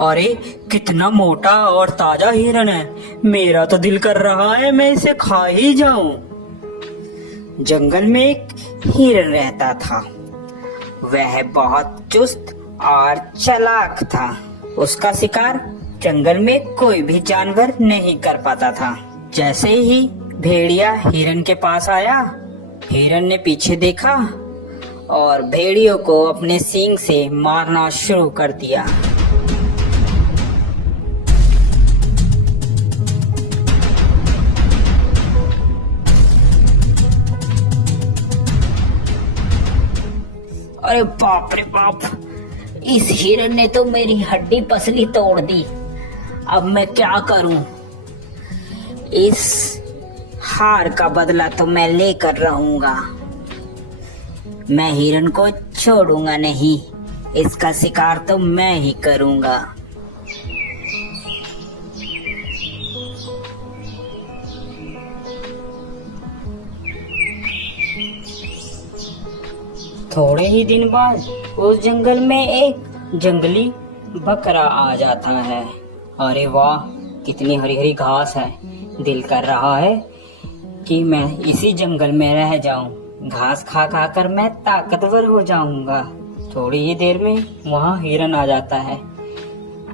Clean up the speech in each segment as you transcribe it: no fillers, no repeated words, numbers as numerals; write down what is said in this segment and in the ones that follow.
अरे कितना मोटा और ताजा हिरन है। मेरा तो दिल कर रहा है मैं इसे खा ही जाऊं। जंगल में एक हिरन रहता था। वह बहुत चुस्त और चालाक था। उसका शिकार जंगल में कोई भी जानवर नहीं कर पाता था। जैसे ही भेड़िया हिरन के पास आया, हिरन ने पीछे देखा और भेड़ियों को अपने सींग से मारना शुरू कर दिया। अरे बाप रे बाप, इस हिरन ने तो मेरी हड्डी पसली तोड़ दी। अब मैं क्या करूं? इस हार का बदला तो मैं लेकर रहूंगा। मैं हिरन को छोड़ूंगा नहीं। इसका शिकार तो मैं ही करूंगा। थोड़े ही दिन बाद उस जंगल में एक जंगली बकरा आ जाता है। अरे वाह, कितनी हरी हरी घास है। दिल कर रहा है कि मैं इसी जंगल में रह जाऊं। घास खा खा कर मैं ताकतवर हो जाऊंगा। थोड़ी ही देर में वहाँ हिरन आ जाता है।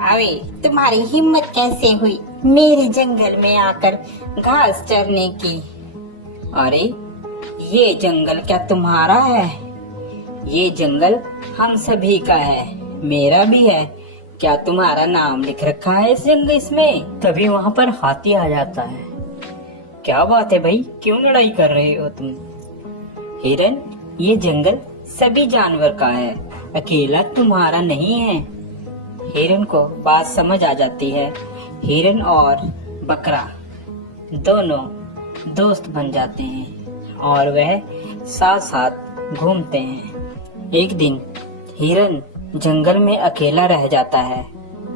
अरे तुम्हारी हिम्मत कैसे हुई मेरे जंगल में आकर घास चरने की? अरे ये जंगल क्या तुम्हारा है? ये जंगल हम सभी का है, मेरा भी है। क्या तुम्हारा नाम लिख रखा है इस जंगल इसमें? तभी वहाँ पर हाथी आ जाता है। क्या बात है भाई, क्यों लड़ाई कर रहे हो तुम? हिरन, ये जंगल सभी जानवर का है, अकेला तुम्हारा नहीं है। हिरन को बात समझ आ जाती है। हिरन और बकरा दोनों दोस्त बन जाते हैं और वह साथ साथ घूमते हैं। एक दिन हिरन जंगल में अकेला रह जाता है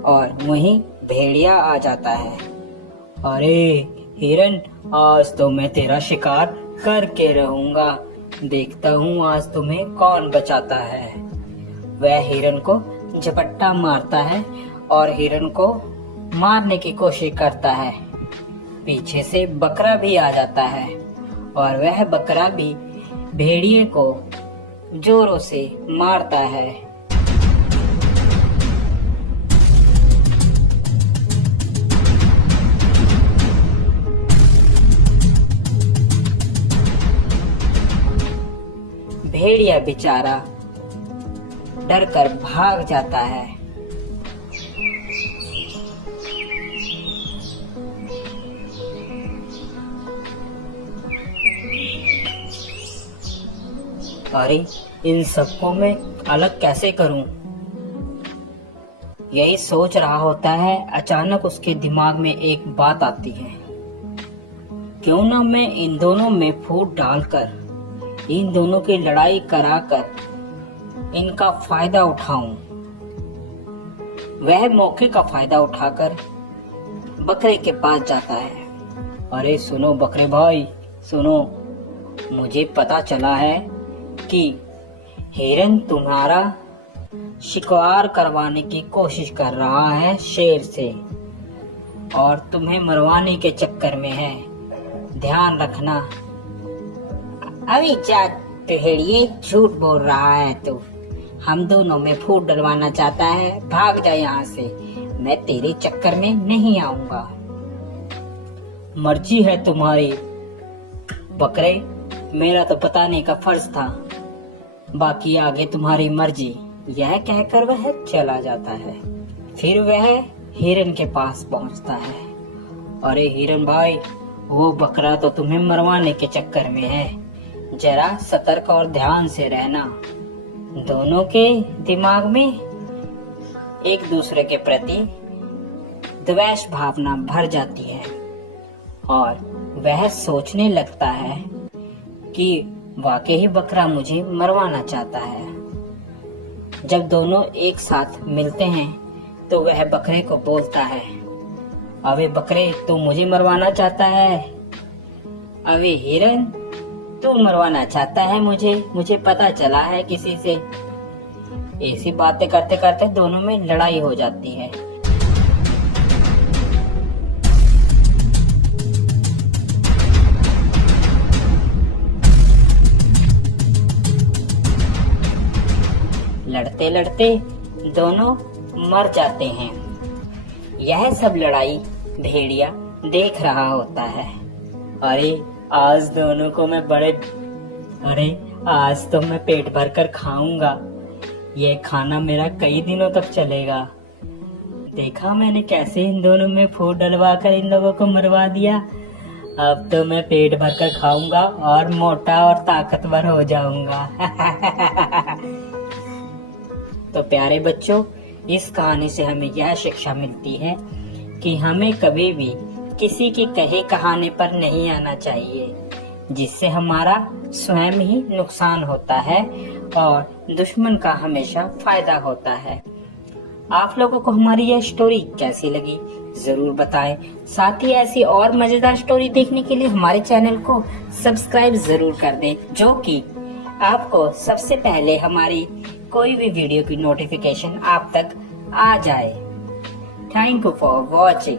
और वहीं भेड़िया आ जाता है। अरे हिरन, आज तो मैं तेरा शिकार करके रहूंगा। देखता हूँ आज तुम्हें कौन बचाता है। वह हिरन को झपट्टा मारता है और हिरन को मारने की कोशिश करता है। पीछे से बकरा भी आ जाता है और वह बकरा भी भेड़िए को जोरों से मारता है। भेड़िया बेचारा डर कर भाग जाता है। अरे इन सबको मैं अलग कैसे करूं? यही सोच रहा होता है, अचानक उसके दिमाग में एक बात आती है। क्यों ना मैं इन दोनों में फूट डालकर इन दोनों की लड़ाई कराकर इनका फायदा उठाऊं। वह मौके का फायदा उठाकर बकरे के पास जाता है। अरे सुनो बकरे भाई, सुनो, मुझे पता चला है कि हिरन तुम्हारा शिकार करवाने की कोशिश कर रहा है शेर से और तुम्हें मरवाने के चक्कर में है। ध्यान रखना। अभी क्या भेड़िए झूठ बोल रहा है तू? हम दोनों में फूट डलवाना चाहता है? भाग जा यहाँ से, मैं तेरे चक्कर में नहीं आऊंगा। मर्जी है तुम्हारी बकरे, मेरा तो बताने का फर्ज था, बाकी आगे तुम्हारी मर्जी। यह कहकर वह चला जाता है। फिर वह हिरन के पास पहुंचता है। अरे हिरन भाई, वो बकरा तो तुम्हें मरवाने के चक्कर में है, जरा सतर्क और ध्यान से रहना। दोनों के दिमाग में एक दूसरे के प्रति द्वेष भावना भर जाती है और वह सोचने लगता है कि वाकई ही बकरा मुझे मरवाना चाहता है। जब दोनों एक साथ मिलते हैं तो वह बकरे को बोलता है, अबे बकरे, तू मुझे मरवाना चाहता है? अबे हिरन, तू मरवाना चाहता है मुझे पता चला है किसी से। ऐसी बातें करते करते दोनों में लड़ाई हो जाती है। लड़ते लड़ते दोनों मर जाते हैं। यह सब लड़ाई भेड़िया देख रहा होता है। अरे आज दोनों को मैं आज तो मैं पेट भर कर खाऊंगा। ये खाना मेरा कई दिनों तक चलेगा। देखा मैंने कैसे इन दोनों में फूट डलवा कर इन लोगों को मरवा दिया। अब तो मैं पेट भर कर खाऊंगा और मोटा और ताकतवर हो जाऊंगा। तो प्यारे बच्चों, इस कहानी से हमें यह शिक्षा मिलती है कि हमें कभी भी किसी के कहे कहाने पर नहीं आना चाहिए, जिससे हमारा स्वयं ही नुकसान होता है और दुश्मन का हमेशा फायदा होता है। आप लोगों को हमारी यह स्टोरी कैसी लगी जरूर बताएं। साथ ही ऐसी और मजेदार स्टोरी देखने के लिए हमारे चैनल को सब्सक्राइब जरूर कर दें, जो कि आपको सबसे पहले हमारी कोई भी वीडियो की नोटिफिकेशन आप तक आ जाए। Thank you for watching.